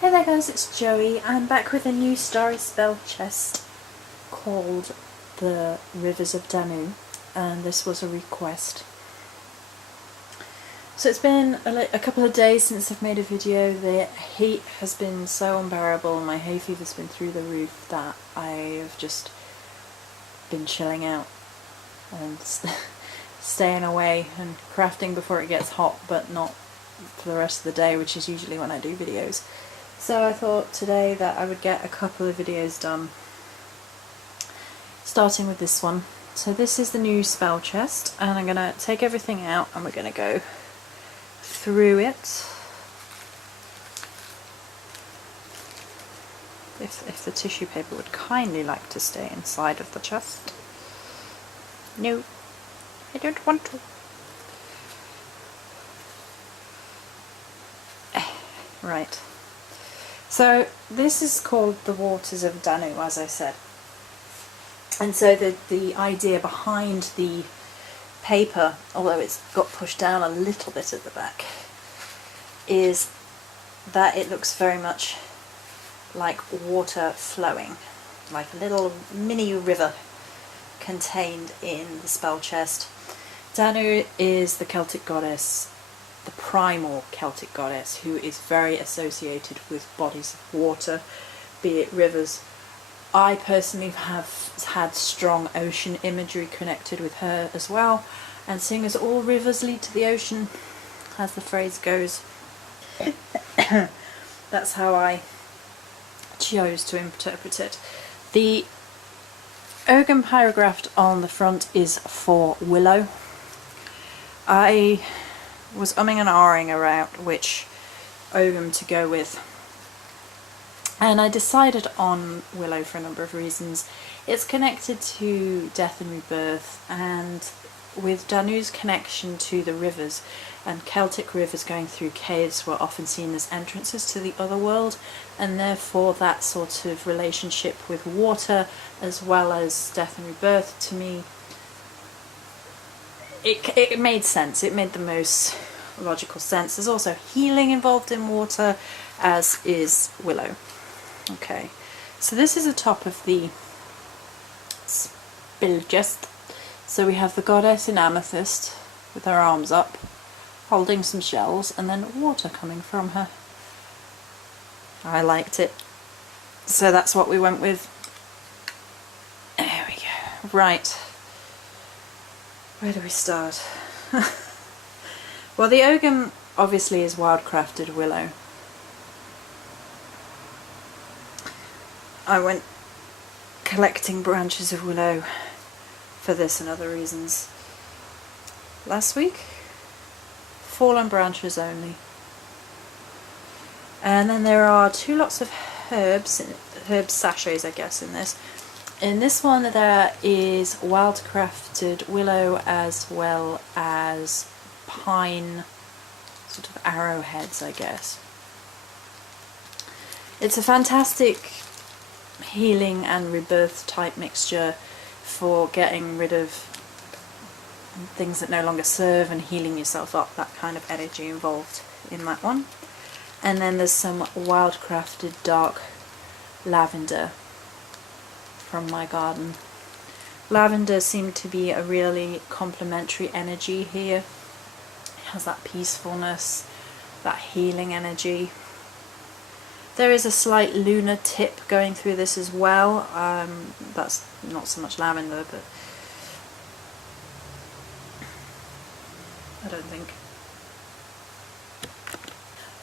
Hey there guys, it's Joey. I'm back with a new Starry spell chest called the Rivers of Danu, and this was a request. So it's been a couple of days since I've made a video. The heat has been so unbearable and my hay fever's been through the roof that I've just been chilling out and staying away and crafting before it gets hot, but not for the rest of the day, which is usually when I do videos. So I thought today that I would get a couple of videos done, starting with this one. So this is the new spell chest, and I'm going to take everything out and we're going to go through it. If the tissue paper would kindly like to stay inside of the chest. No, I don't want to. Right. So this is called the Waters of Danu, as I said. And so the idea behind the paper, although it's got pushed down a little bit at the back, is that it looks very much like water flowing, like a little mini river contained in the spell chest. Danu is the Celtic goddess, the primal Celtic goddess, who is very associated with bodies of water, be it rivers. I personally have had strong ocean imagery connected with her as well, and seeing as all rivers lead to the ocean, as the phrase goes, that's how I chose to interpret it. The Ogham pyrograph on the front is for willow. I was umming and ahhing around which Ogham to go with, and I decided on willow for a number of reasons. It's connected to death and rebirth, and with Danu's connection to the rivers, and Celtic rivers going through caves were often seen as entrances to the other world, and therefore that sort of relationship with water as well as death and rebirth, to me, it made sense. It made the most logical sense. There's also healing involved in water, as is willow. Okay, so this is the top of the spell chest. So we have the goddess in amethyst with her arms up, holding some shells, and then water coming from her. I liked it, so that's what we went with. There we go. Right. Where do we start? Well, the Ogham obviously is wildcrafted willow. I went collecting branches of willow for this and other reasons last week. Fallen branches only. And then there are two lots of herbs, herb sachets I guess in this. In this one there is wildcrafted willow as well as pine, sort of arrowheads I guess. It's a fantastic healing and rebirth type mixture for getting rid of things that no longer serve and healing yourself up, that kind of energy involved in that one. And then there's some wildcrafted dark lavender from my garden. Lavender seemed to be a really complementary energy here. It has that peacefulness, that healing energy. There is a slight lunar tip going through this as well. That's not so much lavender, but I don't think.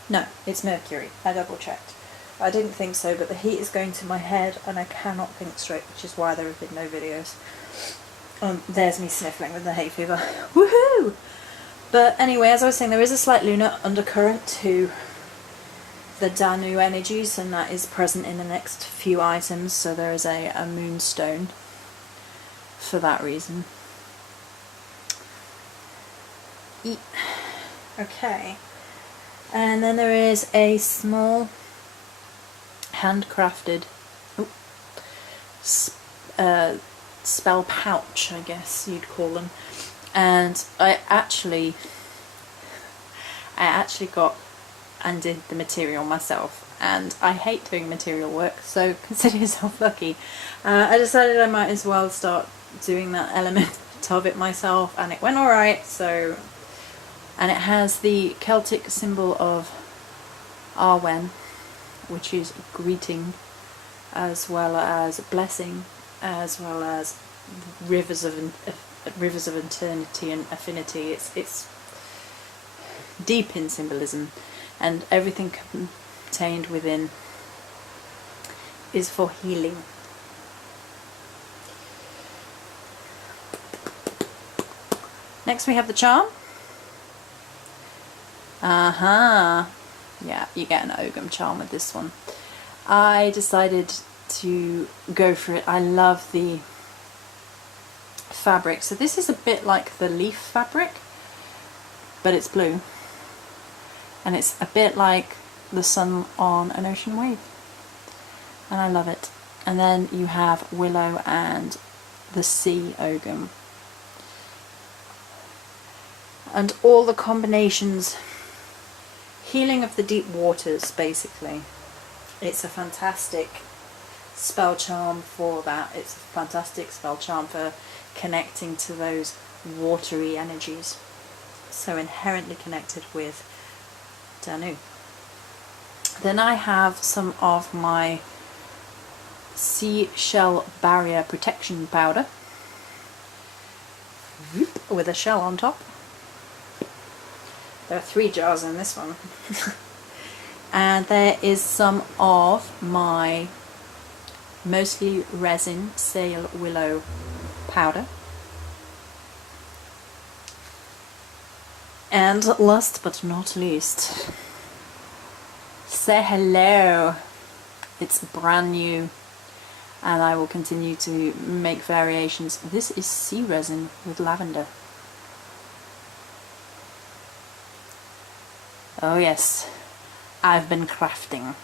No, it's mercury. I double checked. I didn't think so, but the heat is going to my head and I cannot think straight, which is why there have been no videos. There's me sniffling with the hay fever. Woohoo! But anyway, as I was saying, there is a slight lunar undercurrent to the Danu energies, and that is present in the next few items, so there is a moonstone for that reason. Okay, and then there is a small handcrafted spell pouch, I guess you'd call them, and I actually got and did the material myself, and I hate doing material work, so consider yourself lucky. I decided I might as well start doing that element of it myself, and it went alright. So, and it has the Celtic symbol of Arwen, which is greeting, as well as blessing, as well as rivers of eternity and affinity. It's deep in symbolism, and everything contained within is for healing. Next we have the charm. Yeah, you get an Ogum charm with this one. I decided to go for it. I love the fabric. So this is a bit like the leaf fabric, but it's blue. And it's a bit like the sun on an ocean wave. And I love it. And then you have willow and the sea Ogum. And all the combinations, healing of the deep waters, basically. It's a fantastic spell charm for that. It's a fantastic spell charm for connecting to those watery energies. So inherently connected with Danu. Then I have some of my seashell barrier protection powder with a shell on top. There are 3 jars in this one. And there is some of my mostly resin sail willow powder. And last but not least, say hello. It's brand new, and I will continue to make variations. This is sea resin with lavender. Oh yes, I've been crafting.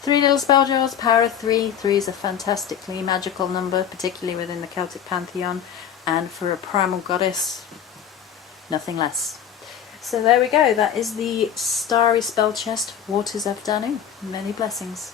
3 little spell jars, power of 3. 3 is a fantastically magical number, particularly within the Celtic pantheon, and for a primal goddess, nothing less. So there we go, that is the Starry spell chest, Waters of Danu. Many blessings.